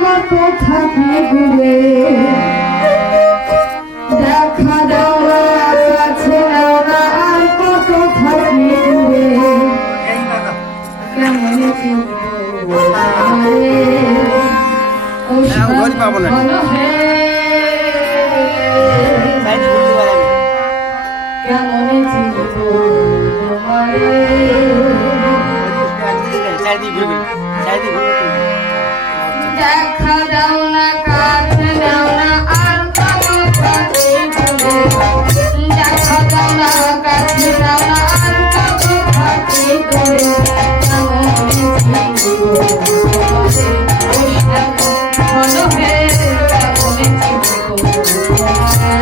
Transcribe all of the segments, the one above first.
কত থাকি দূরে দেখা দাও না কাছে নাও না আর কত থাকি দূরে কেমন চিনবো আমারে ও ভালো হে কেমন চিনবো তোমারে দেখা দাও না কাছে নাও না আর কত থাকি দূরে দেখা দাও না কাছে নাও না আর কত থাকি দূরে কেমন চিনবো তোমারে ভালো হে কেমন চিনবো তোমারে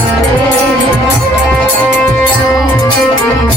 Thank you. রে